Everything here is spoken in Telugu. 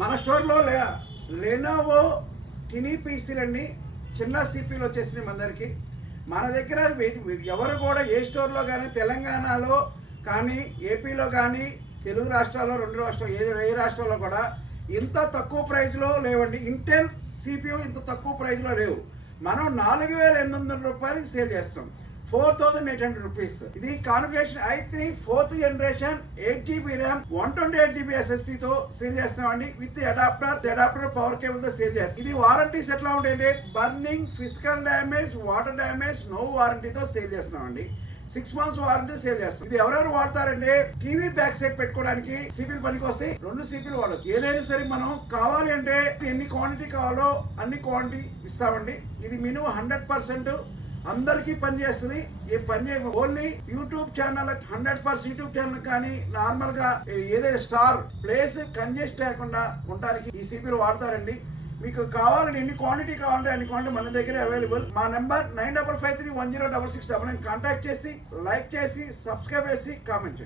మన స్టోర్లో లే లెనోవో కినీ పీసీలన్నీ చిన్న సిపిలు వచ్చేసినాయి అందరికీ. మన దగ్గర ఎవరు కూడా ఏ స్టోర్లో కానీ తెలంగాణలో కానీ ఏపీలో కానీ తెలుగు రాష్ట్రాల్లో రెండు రాష్ట్రాలు ఏ ఏ రాష్ట్రాల్లో కూడా ఇంత తక్కువ ప్రైస్లో లేవండి. ఇంటెల్ సిపియు ఇంత తక్కువ ప్రైస్లో లేవు. మనం నాలుగు వేల ఎనిమిది వందల రూపాయలకి సేల్ చేస్తున్నాం. Four thousand eight hundred rupees. ఇది configuration I three fourth generation eight GB RAM one twenty eight GB SSD తో సేల్ చేస్తున్నామండి. విత్ అడాప్టర్ అడాప్టర్ పవర్ కేబుల్తో సేల్ చేస్తాం ఇది వారంటీస్ ఎట్లా ఉంటాయండి burning physical damage water damage no వారంటీతో sale చేస్తున్నామండి. సిక్స్ మంత్స్ వారంటీ సేల్ చేస్తాం ఇది ఎవరెవరు వాడతారంటే టీవీ బ్యాక్ సైడ్ పెట్టుకోవడానికి సిపిల్ పనికి రెండు సిపిల్ వాడచ్చు. ఏదైనా సరే మనం కావాలి అంటే ఎన్ని క్వాంటిటీ కావాలో అన్ని క్వాంటిటీ ఇస్తామండి. ఇది మినిమం హండ్రెడ్ పర్సెంట్ అందరికీ పనిచేస్తుంది ఈ పని only YouTube channel hundred percent YouTube channel కానీ నార్మల్గా ఏదైనా స్టార్ ప్లేస్ కంజెస్ట్ లేకుండా ఉండడానికి ఈ సిపిలు వాడతారండి. మీకు కావాలని ఎన్ని క్వాంటిటీ కావాలంటే అన్ని క్వాంటిటీ మన దగ్గర అవైలబుల్. మా number nine double five three one zero double six double nine. Contact చేసి లైక్ చేసి సబ్స్క్రైబ్ చేసి కామెంట్ చేయండి.